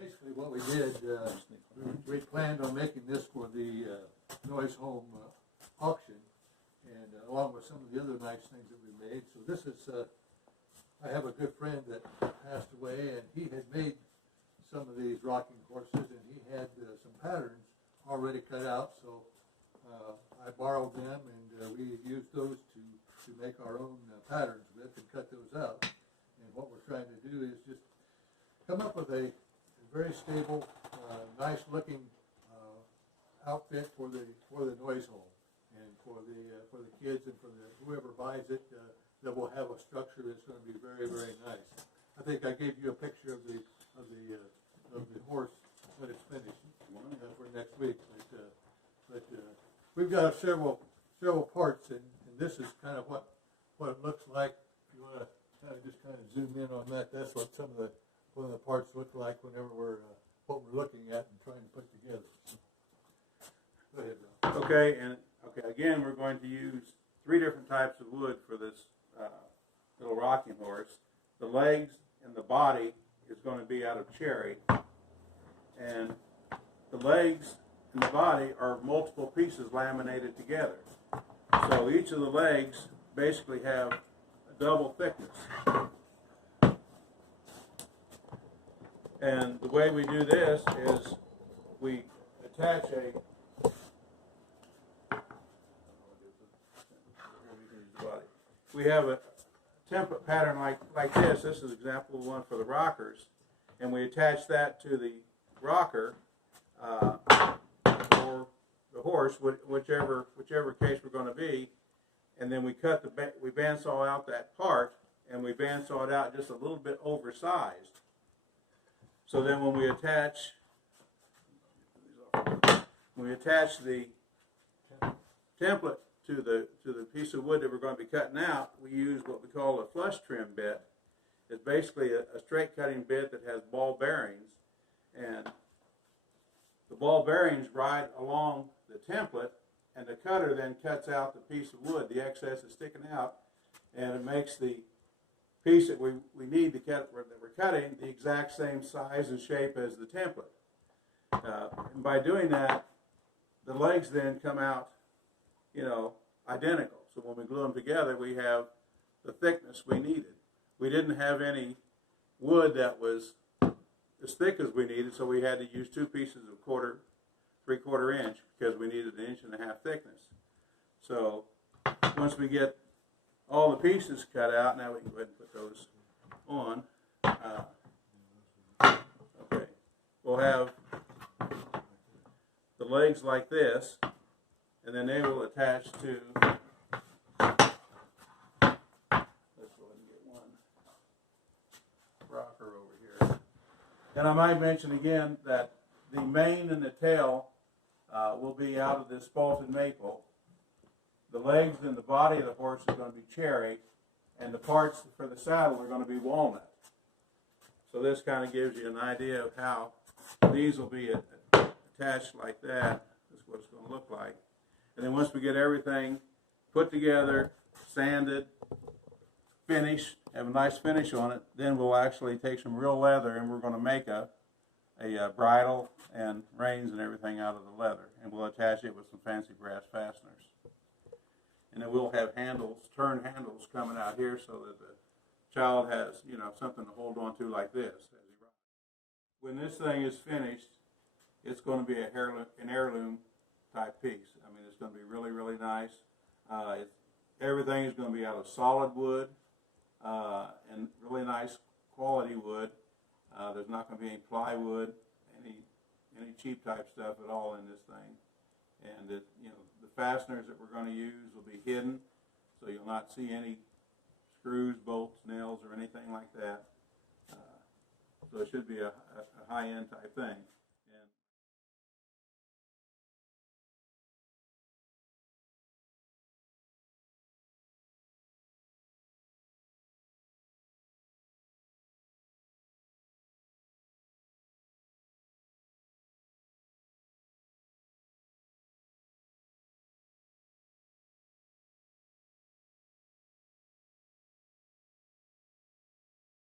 Basically what we did, we planned on making this for the Noise Home auction, and along with some of the other nice things that we made. So this is, I have a good friend that passed away, and he had made some of these rocking horses, and he had some patterns already cut out. So I borrowed them, and we used those to make our own patterns with and cut those out. And what we're trying to do is just come up with a very stable, nice looking outfit for the Noise Home, and for the kids and for whoever buys it, that will have a structure that's going to be very, very nice. I think I gave you a picture of the horse when it's finished for next week, but we've got several parts, and this is kind of what it looks like. If you want to just zoom in on that, that's what one of the parts look like whenever what we're looking at and trying to put together. Go ahead, Bill. Okay, again, we're going to use 3 different types of wood for this little rocking horse. The legs and the body is going to be out of cherry, and the legs and the body are multiple pieces laminated together. So each of the legs basically have a double thickness. And the way we do this is we attach we have a template pattern like this. This is example one for the rockers, and we attach that to the rocker or the horse, whichever case we're going to be, and then we we bandsaw out that part, and we bandsaw it out just a little bit oversized. So then when we attach the template to the piece of wood that we're going to be cutting out, we use what we call a flush trim bit. It's basically a straight cutting bit that has ball bearings, and the ball bearings ride along the template, and the cutter then cuts out the piece of wood. The excess is sticking out, and it makes the piece that we need to cut, that we're cutting, the exact same size and shape as the template. And by doing that, the legs then come out, identical. So when we glue them together, we have the thickness we needed. We didn't have any wood that was as thick as we needed, so we had to use 2 pieces of 3/4 inch, because we needed 1.5 inches thickness. So once we get all the pieces cut out, now we can go ahead and put those on. Okay, we'll have the legs like this, and then they will attach to, let's go ahead and get one rocker over here. And I might mention again that the mane and the tail will be out of this spalted maple. The legs and the body of the horse is going to be cherry, and the parts for the saddle are going to be walnut. So this kind of gives you an idea of how these will be attached like that. This is what it's going to look like. And then once we get everything put together, sanded, finished, have a nice finish on it, then we'll actually take some real leather, and we're going to make a bridle and reins and everything out of the leather, and we'll attach it with some fancy brass fasteners. And then we'll have turn handles coming out here, so that the child has, something to hold on to like this as he rides. When this thing is finished, it's going to be an heirloom type piece. I mean, it's going to be really, really nice. Everything is going to be out of solid wood and really nice quality wood. There's not going to be any plywood, any cheap type stuff at all in this thing. And the fasteners that we're going to use will be hidden, so you'll not see any screws, bolts, nails, or anything like that. So it should be a high-end type thing.